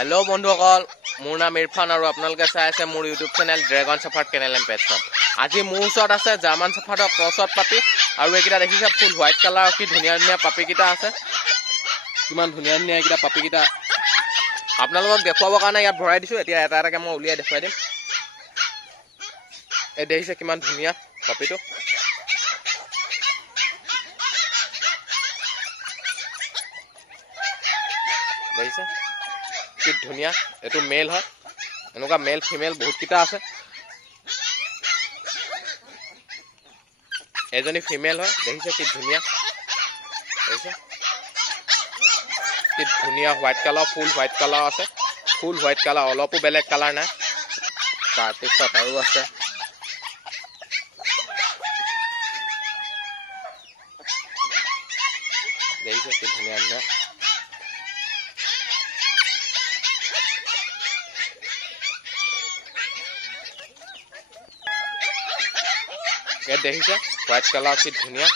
Hello बंधुসকল मोर नाम इरफान और आपनालोके चाइ आछे मोर YouTube channel dragon shepherd kennel and pet farm. आज मोर ओसৰত আছে জাৰ্মান शेफাৰ্ডৰ क्रॉसত पापी और एकिटा देखिছে फुल व्हाइट कलर की धुनिया धुनिया पापी किटा আছে किमान धुनिया धुनिया एकिटा पापी किटा आपनालोকক দেখুৱাবৰ কাৰণে ইয়াত ভৰাই দিছো। এতিয়া এটা এটাকে মই উলিয়াই দেখুৱাই দিম। এই দেখিছে কিমান ধুনিয়া পাপিটো দেখিছে কি ধুনিয়া। এটো মেল হয় এনেকুৱা মেল ফিমেল বহুত কিটা আছে। এজনী ফিমেল হয় দেখিছে কি ধুনিয়া দেখিছে কি ধুনিয়া হোয়াইট কালার ফুল হোয়াইট কালার আছে ফুল হোয়াইট কালার অলপো বেলেগ কালার নাই। তাৰপিছত আৰু আছে দেখিছে কি ধুনিয়া ধুনিয়া ये देखिसे व्हाइट कलर की धुनिया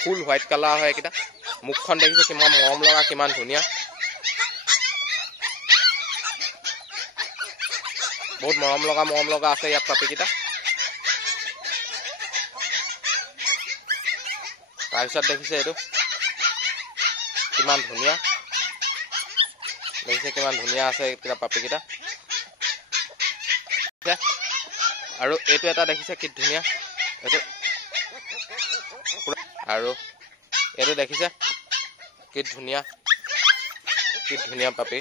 फुल व्हाइट कलर है किटा मुखखन देखिसे किमान मरम लगा किमान धुनिया बहुत मरम लगा আছে ইয়াত পাপি কিটা। তাৰপিছত দেখিছে এটো কিমান ধুনিয়া দেখিছে কিমান ধুনিয়া আছে কিটা পাপি কিটা। আৰু এটো এটা দেখিছে কি ধুনিয়া এটো আৰু এটো দেখিছে কি ধুনিয়া পাপি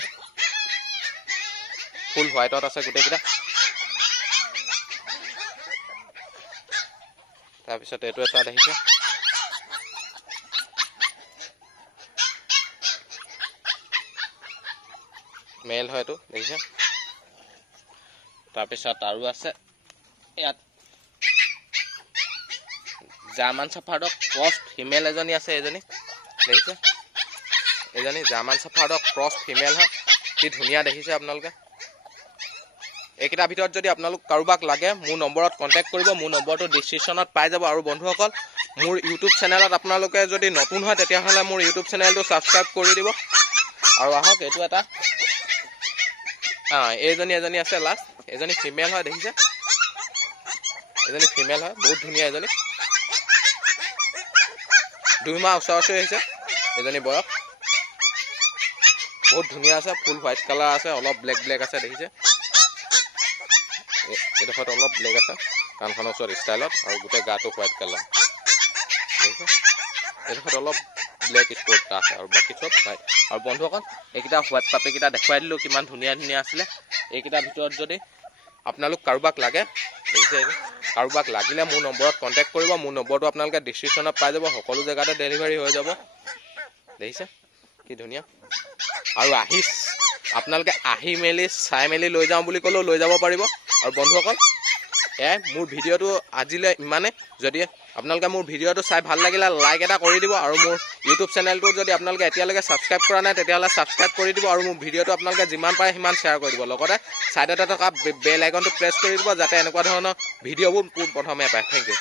ফুল হোয়াইটত আছে গুটে কিটা। তাৰপিছত এটো এটা দেখিছে মেল হয় এটো দেখিছে। তাৰপিছত আৰু আছে ইয়াত জাৰ্মান शेफাৰ্ডৰ क्रॉस ফিমেল এজনী আছে এজনী দেখিছে এজনী জাৰ্মান शेफাৰ্ডৰ क्रॉस ফিমেল হয় কি ধুনিয়া দেখিছে আপোনালোকে। এইকেইটা ভিতৰত যদি আপোনালোক কাৰোবাক লাগে মোৰ নম্বৰত কন্টাক্ট কৰিব। মোৰ নম্বৰটো ডেসক্ৰিপচনত পাই যাব। আৰু বন্ধুসকল মোৰ ইউটিউব চেনেলত আপোনালোকে যদি নতুন হয় তেতিয়া হলে মোৰ ইউটিউব চেনেলটো সাবস্ক্ৰাইব কৰি দিব। আৰু আহক এটো এটা এজনী আছে লাষ্ট এজনী ফিমেল হয় দেখিছে এজনী ফিমেল হয় বহুত ধুনিয়া এজনী 2 মাহ ওচৰতে হৈছে এজনী বয়স বহুত ধুনিয়া আছে ফুল হোয়াইট কালাৰ আছে অলপ ব্ল্যাক ব্ল্যাক আছে দেখিছে এডোখৰত অলপ ব্ল্যাক আছে কানখনৰ ওচৰত ষ্টাইলত আৰু গোটে গাটো হোয়াইট কালাৰ দেখিছে এডোখৰত অলপ ব্ল্যাক স্পট আছে আৰু বাকি সব হোয়াইট। আৰু বন্ধুসকল এইকিটা হোয়াইট পাপি কিটা দেখুৱাই দিলো কিমান ধুনিয়া ধুনিয়া আছিল। এইকিটা ভিতৰত যদি আপোনালোক কাৰোবাক লাগে দেখিছে কাৰোবাক লাগিলে মোৰ নম্বৰত কন্টাক্ট কৰিব। মোৰ নম্বৰটো আপোনালোকে ডেসক্ৰিপচনত পাই যাব। সকলো জায়গাতে ডেলিভাৰি হৈ যাব দেখিছে কি ধুনিয়া। আৰু আপোনালোকে আহি মেলি চাই মেলি লৈ যাওঁ বুলি ক'লেও লৈ যাব পাৰিব। আৰু বন্ধুসকল মোৰ ভিডিওটো আজিলৈ ইমানে। যদি আপোনালোকে মোৰ ভিডিওটো চাই ভাল লাগিলে লাইক এটা কৰি দিব। আৰু মোৰ ইউটিউব চেনেলটো যদি আপোনালোকে এতিয়ালৈকে সাবস্ক্ৰাইব কৰা নাই তেতিয়াহলে সাবস্ক্ৰাইব কৰি দিব। আৰু মোৰ ভিডিওটো আপোনালোকে যিমান পাৰে সিমান শেয়াৰ কৰি দিব। লগতে সাইডতে থকা বেল আইকনটো প্ৰেছ কৰি দিব যাতে এনেকুৱা ধৰণৰ ভিডিওবোৰ প্ৰথমে পায়। Thank U.